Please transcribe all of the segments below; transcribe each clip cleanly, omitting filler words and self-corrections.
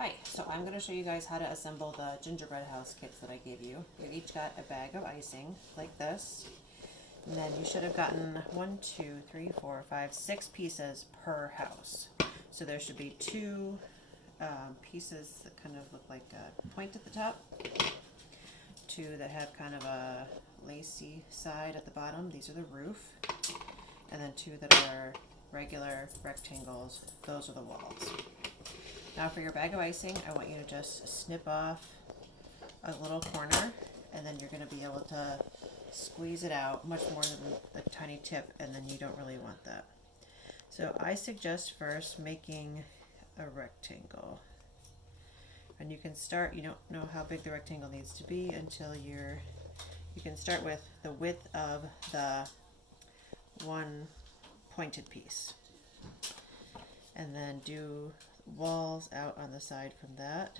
Hi, so I'm going to show you guys how to assemble the gingerbread house kits that I gave you. You each got a bag of icing like this, and then you should have gotten 6 pieces per house. So there should be two pieces that kind of look like a point at the top, two that have kind of a lacy side at the bottom, these are the roof, and then two that are regular rectangles, those are the walls. Now for your bag of icing, I want you to just snip off a little corner, and then you're going to be able to squeeze it out much more than the tiny tip, and then you don't really want that. So I suggest first making a rectangle. And you can start, you don't know how big the rectangle needs to be until you can start with the width of the one pointed piece. And then do walls out on the side from that.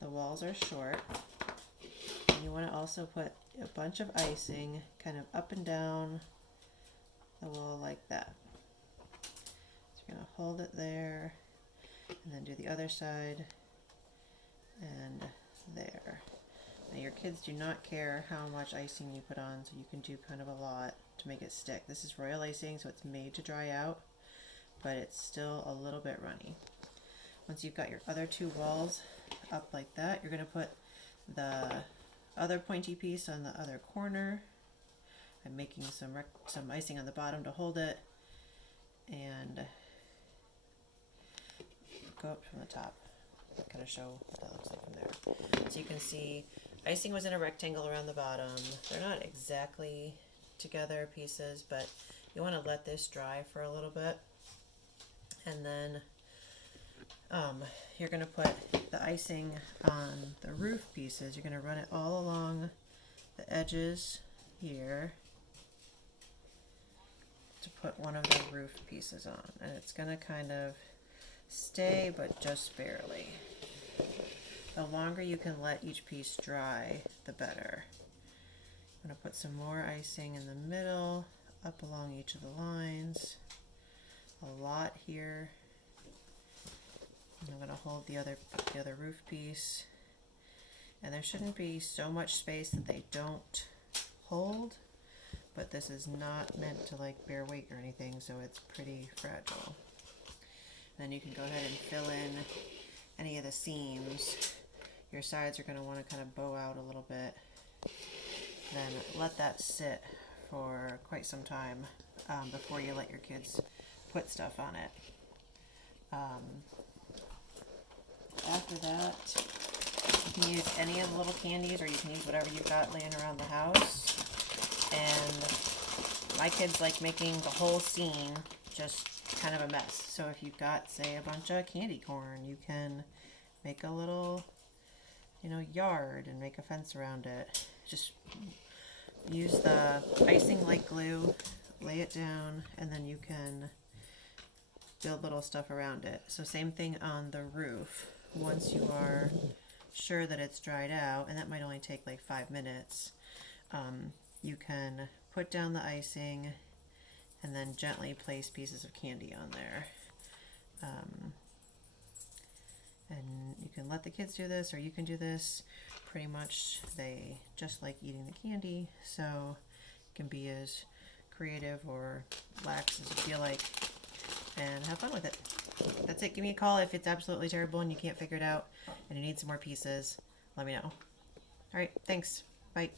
The walls are short. And you want to also put a bunch of icing kind of up and down the wall like that. So you're going to hold it there and then do the other side and there. Now your kids do not care how much icing you put on, so you can do kind of a lot to make it stick. This is royal icing, so it's made to dry out, but it's still a little bit runny. Once you've got your other two walls up like that, you're going to put the other pointy piece on the other corner. I'm making some icing on the bottom to hold it, and go up from the top. Kind of show what that looks like from there. So you can see icing was in a rectangle around the bottom. They're not exactly together pieces, but you want to let this dry for a little bit. And then you're going to put the icing on the roof pieces. You're going to run it all along the edges here to put one of the roof pieces on. And it's going to kind of stay, but just barely. The longer you can let each piece dry, the better. I'm going to put some more icing in the middle, up along each of the lines. A lot here. And I'm going to hold the other roof piece. And there shouldn't be so much space that they don't hold, but this is not meant to like bear weight or anything, so it's pretty fragile. Then you can go ahead and fill in any of the seams. Your sides are going to want to kind of bow out a little bit. Then let that sit for quite some time before you let your kids put stuff on it. After that, you can use any of the little candies, or you can use whatever you've got laying around the house. And my kids like making the whole scene just kind of a mess. So if you've got, say, a bunch of candy corn, you can make a little, yard and make a fence around it. Just use the icing like glue, lay it down, and then you can build little stuff around it. So same thing on the roof. Once you are sure that it's dried out, and that might only take like 5 minutes, you can put down the icing and then gently place pieces of candy on there. And you can let the kids do this, or you can do this. Pretty much they just like eating the candy, so it can be as creative or lax as you feel like, and have fun with it. That's it. Give me a call if it's absolutely terrible and you can't figure it out and you need some more pieces. Let me know. All right, thanks. Bye.